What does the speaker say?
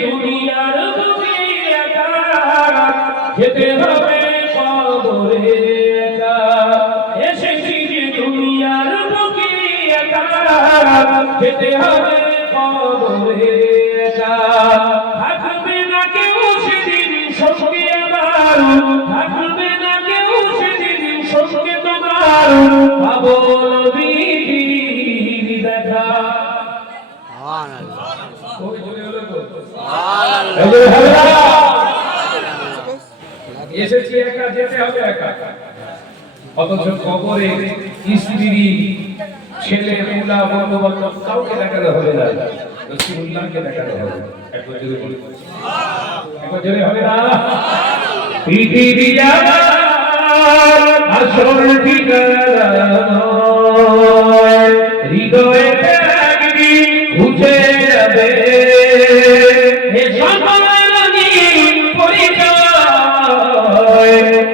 দুনিয়ার বুকে একা যেতে হবে কবরে একা। এসেছি যে দুনিয়ার বুকে একা যেতে হবে কবরে একা। থাকবে না কেউ সেদিন সঙ্গে আমার, থাকবে না কেউ সেদিন সঙ্গে তোমার। পাবো এসেছি একা, যেতে হবে একা। অথচ কবরে স্ত্রী, ছেলে মুলা বন্ধু বান্ধব কাউকে দেখাতে হবে না। রসিউল্লাহকে দেখাতে হবে। একবার জোরে হবে না? পৃথিবী আসল ঠিকানা।